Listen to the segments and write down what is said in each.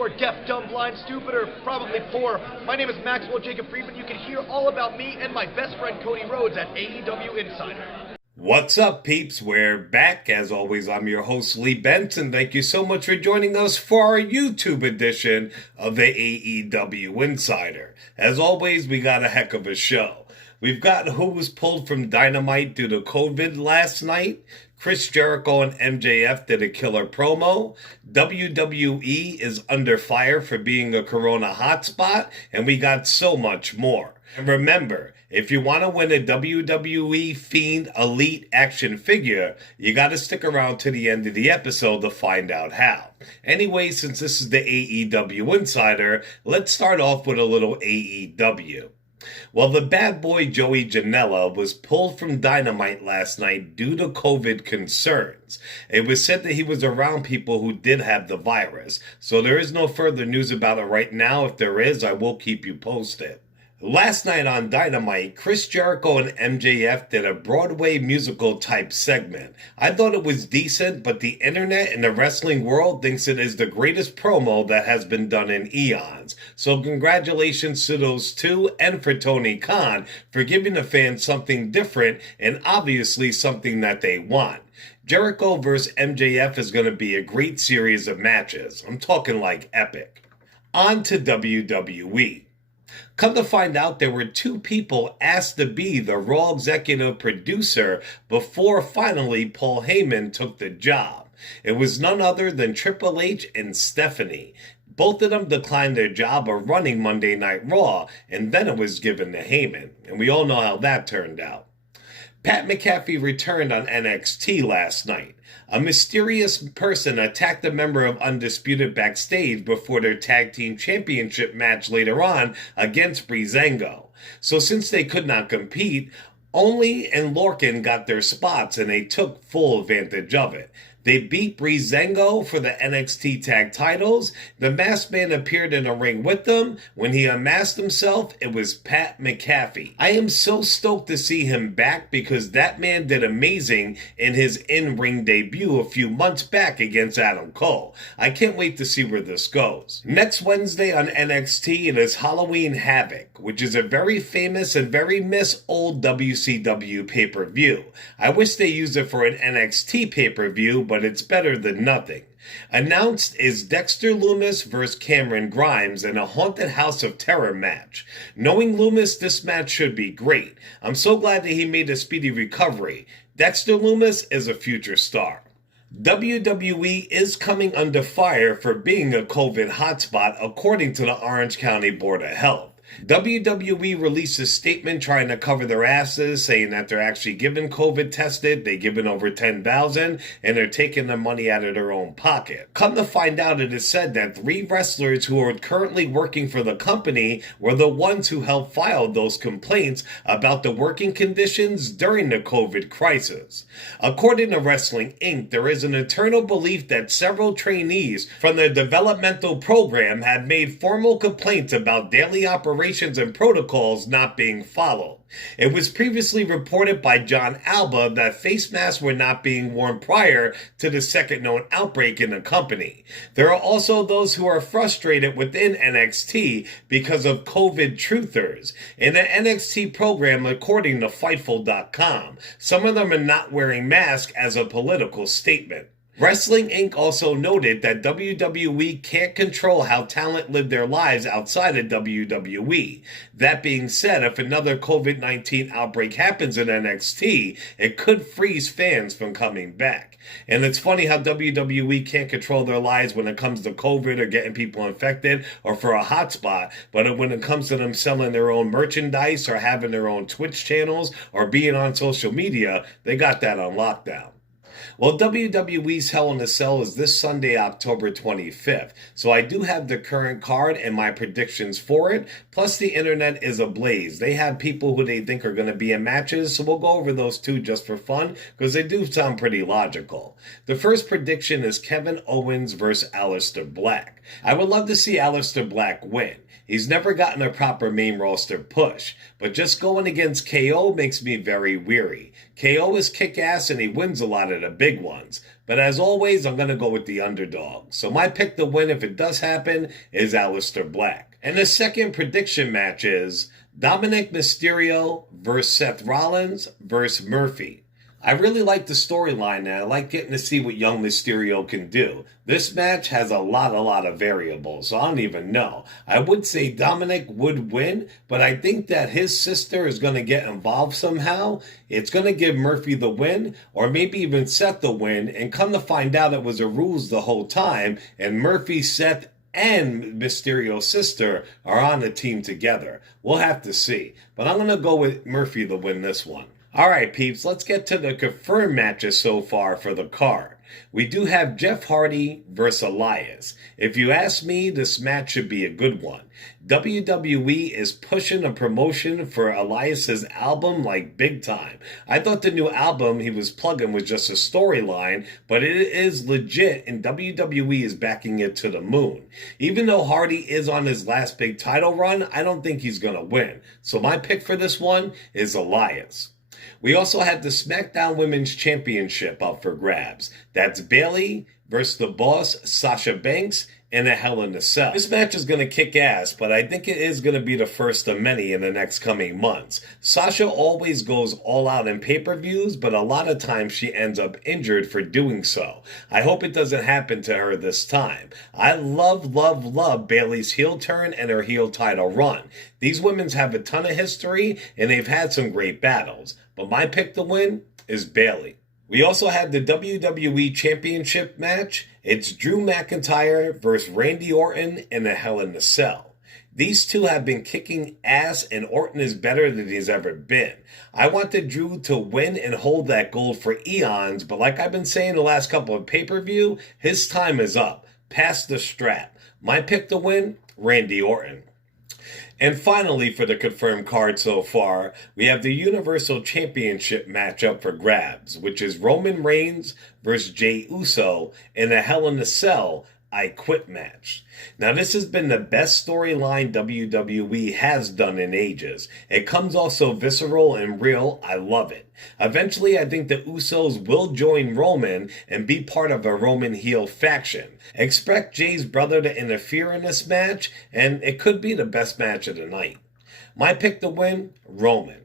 you are deaf, dumb, blind, stupid, or probably poor. My name is Maxwell Jacob Friedman. You can hear all about me and my best friend Cody Rhodes at AEW Insider. What's up, peeps? We're back. As always, I'm your host, Lee Benson. Thank you so much for joining us for our YouTube edition of the AEW Insider. As always, we got a heck of a show. We've got who was pulled from Dynamite due to COVID last night. Chris Jericho and MJF did a killer promo. WWE is under fire for being a corona hotspot. And we got so much more. And remember, if you want to win a WWE Fiend Elite action figure, you got to stick around to the end of the episode to find out how. Anyway, since this is the AEW Insider, let's start off with a little AEW. Well, the bad boy Joey Janela was pulled from Dynamite last night due to COVID concerns. It was said that he was around people who did have the virus, so there is no further news about it right now. If there is, I will keep you posted. Last night on Dynamite, Chris Jericho and MJF did a Broadway musical type segment. I thought it was decent, but the internet and the wrestling world thinks it is the greatest promo that has been done in eons. So congratulations to those two and for Tony Khan for giving the fans something different and obviously something that they want. Jericho vs. MJF is going to be a great series of matches. I'm talking like epic. On to WWE. Come to find out, there were two people asked to be the Raw executive producer before finally Paul Heyman took the job. It was none other than Triple H and Stephanie. Both of them declined their job of running Monday Night Raw, and then it was given to Heyman. And we all know how that turned out. Pat McAfee returned on NXT last night. A mysterious person attacked a member of Undisputed backstage before their tag team championship match later on against Breezango. So since they could not compete, Only and Lorcan got their spots and they took full advantage of it. They beat Breezango for the NXT tag titles. The masked man appeared in a ring with them. When he unmasked himself, it was Pat McAfee. I am so stoked to see him back because that man did amazing in his in-ring debut a few months back against Adam Cole. I can't wait to see where this goes. Next Wednesday on NXT, it is Halloween Havoc, which is a very famous and very missed old WCW pay-per-view. I wish they used it for an NXT pay-per-view, but it's better than nothing. Announced is Dexter Lumis vs. Cameron Grimes in a Haunted House of Terror match. Knowing Lumis, this match should be great. I'm so glad that he made a speedy recovery. Dexter Lumis is a future star. WWE is coming under fire for being a COVID hotspot according to the Orange County Board of Health. WWE released a statement trying to cover their asses, saying that they're actually giving COVID tested, they're giving over 10,000, and they're taking the money out of their own pocket. Come to find out, it is said that 3 wrestlers who are currently working for the company were the ones who helped file those complaints about the working conditions during the COVID crisis. According to Wrestling Inc., there is an eternal belief that several trainees from the developmental program have made formal complaints about daily operations and protocols not being followed. It was previously reported by John Alba that face masks were not being worn prior to the second known outbreak in the company. There are also those who are frustrated within NXT because of COVID truthers. In the NXT program, according to Fightful.com, some of them are not wearing masks as a political statement. Wrestling Inc. also noted that WWE can't control how talent live their lives outside of WWE. That being said, if another COVID-19 outbreak happens in NXT, it could freeze fans from coming back. And it's funny how WWE can't control their lives when it comes to COVID or getting people infected or for a hotspot, but when it comes to them selling their own merchandise or having their own Twitch channels or being on social media, they got that on lockdown. Well, WWE's Hell in a Cell is this Sunday, October 25th. So I do have the current card and my predictions for it. Plus, the internet is ablaze. They have people who they think are going to be in matches. So we'll go over those two just for fun because they do sound pretty logical. The first prediction is Kevin Owens versus Aleister Black. I would love to see Aleister Black win. He's never gotten a proper main roster push, but just going against KO makes me very weary. KO is kick-ass and he wins a lot of the big ones. But as always, I'm going to go with the underdog. So my pick to win, if it does happen, is Aleister Black. And the second prediction match is Dominic Mysterio versus Seth Rollins versus Murphy. I really like the storyline and I like getting to see what young Mysterio can do. This match has a lot of variables, so I don't even know. I would say Dominic would win, but I think that his sister is going to get involved somehow. It's going to give Murphy the win, or maybe even Seth the win, and come to find out it was a ruse the whole time, and Murphy, Seth, and Mysterio's sister are on the team together. We'll have to see, but I'm going to go with Murphy to win this one. Alright peeps, let's get to the confirmed matches so far for the card. We do have Jeff Hardy versus Elias. If you ask me, this match should be a good one. WWE is pushing a promotion for Elias's album like big time. I thought the new album he was plugging was just a storyline, but it is legit and WWE is backing it to the moon. Even though Hardy is on his last big title run, I don't think he's going to win. So my pick for this one is Elias. We also have the SmackDown Women's Championship up for grabs. That's Bayley versus the Boss, Sasha Banks, in a Hell in a Cell. This match is going to kick ass, but I think it is going to be the first of many in the next coming months. Sasha always goes all out in pay-per-views, but a lot of times she ends up injured for doing so. I hope it doesn't happen to her this time. I love Bayley's heel turn and her heel title run. These women have a ton of history, and they've had some great battles. But my pick to win is Bayley. We also have the WWE Championship match. It's Drew McIntyre versus Randy Orton in a Hell in a Cell. These two have been kicking ass and Orton is better than he's ever been. I wanted Drew to win and hold that gold for eons, but like I've been saying the last couple of pay-per-view, his time is up. Pass the strap. My pick to win, Randy Orton. And finally, for the confirmed card so far, we have the Universal Championship match up for grabs, which is Roman Reigns versus Jey Uso in a Hell in a Cell I Quit match. Now, this has been the best storyline WWE has done in ages. It comes off so visceral and real, I love it. Eventually, I think the Usos will join Roman and be part of a Roman heel faction. Expect Jay's brother to interfere in this match, and it could be the best match of the night. My pick to win, Roman.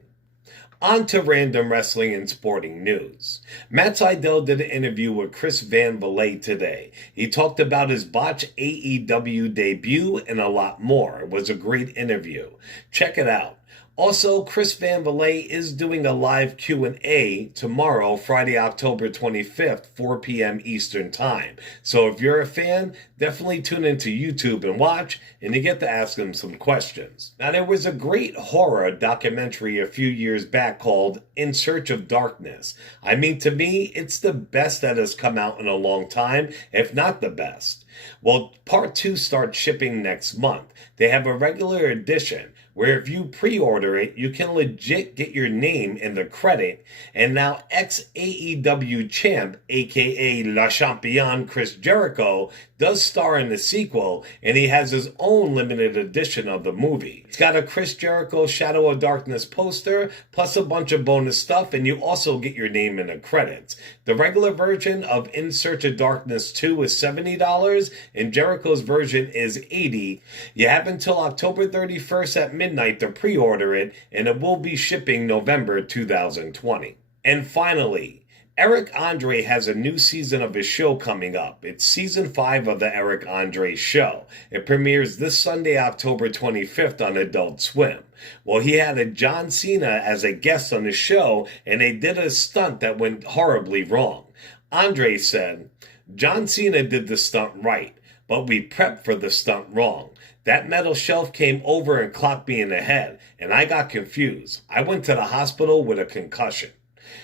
On to random wrestling and sporting news. Matt Sydal did an interview with Chris Van Vliet today. He talked about his botched AEW debut and a lot more. It was a great interview. Check it out. Also, Chris Van Vliet is doing a live Q&A tomorrow, Friday, October 25th, 4 p.m. Eastern Time. So if you're a fan, definitely tune into YouTube and watch, and you get to ask him some questions. Now, there was a great horror documentary a few years back called In Search of Darkness. I mean, to me, it's the best that has come out in a long time, if not the best. Well, part 2 starts shipping next month. They have a regular edition, where if you pre-order it, you can legit get your name in the credit. And now ex-AEW champ, aka La Champion Chris Jericho, does star in the sequel, and he has his own limited edition of the movie. It's got a Chris Jericho Shadow of Darkness poster, plus a bunch of bonus stuff, and you also get your name in the credits. The regular version of In Search of Darkness 2 is $70, and Jericho's version is $80. You have until October 31st at midnight to pre-order it, and it will be shipping November 2020. And finally, Eric Andre has a new season of his show coming up. It's season 5 of the Eric Andre Show. It premieres this Sunday, October 25th on Adult Swim. Well, he had a John Cena as a guest on the show, and they did a stunt that went horribly wrong. Andre said, "John Cena did the stunt right, but we prepped for the stunt wrong. That metal shelf came over and clocked me in the head, and I got confused. I went to the hospital with a concussion."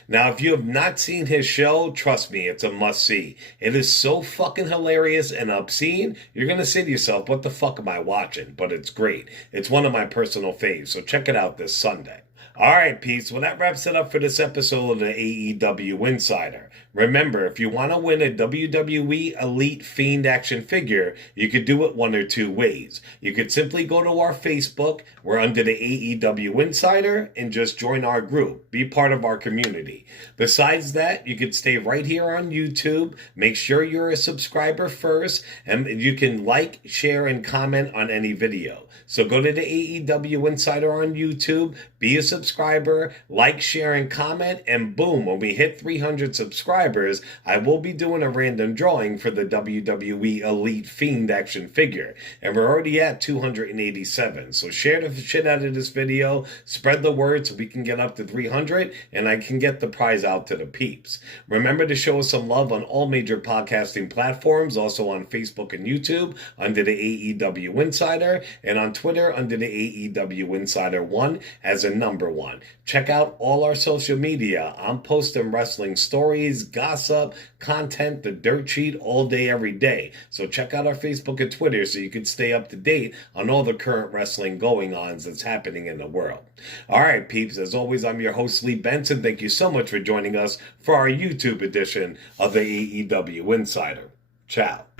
Now, if you have not seen his show, trust me, it's a must-see. It is so fucking hilarious and obscene, you're going to say to yourself, what the fuck am I watching? But it's great. It's one of my personal faves, so check it out this Sunday. Alright, peeps, well that wraps it up for this episode of the AEW Insider. Remember, if you want to win a WWE Elite Fiend action figure, you could do it one or two ways. You could simply go to our Facebook, we're under the AEW Insider, and just join our group. Be part of our community. Besides that, you could stay right here on YouTube. Make sure you're a subscriber first, and you can like, share, and comment on any video. So go to the AEW Insider on YouTube, be a subscriber, like, share, and comment, and boom, when we hit 300 subscribers, I will be doing a random drawing for the WWE Elite Fiend action figure. And we're already at 287. So share the shit out of this video, spread the word so we can get up to 300, and I can get the prize out to the peeps. Remember to show us some love on all major podcasting platforms, also on Facebook and YouTube under the AEW Insider, and on Twitter under the AEW Insider 1 as a number 1. Check out all our social media. I'm posting wrestling stories, gossip, content, the dirt sheet all day, every day. So check out our Facebook and Twitter so you can stay up to date on all the current wrestling going-ons that's happening in the world. All right, peeps, as always, I'm your host, Lee Benson. Thank you so much for joining us for our YouTube edition of the AEW Insider. Ciao.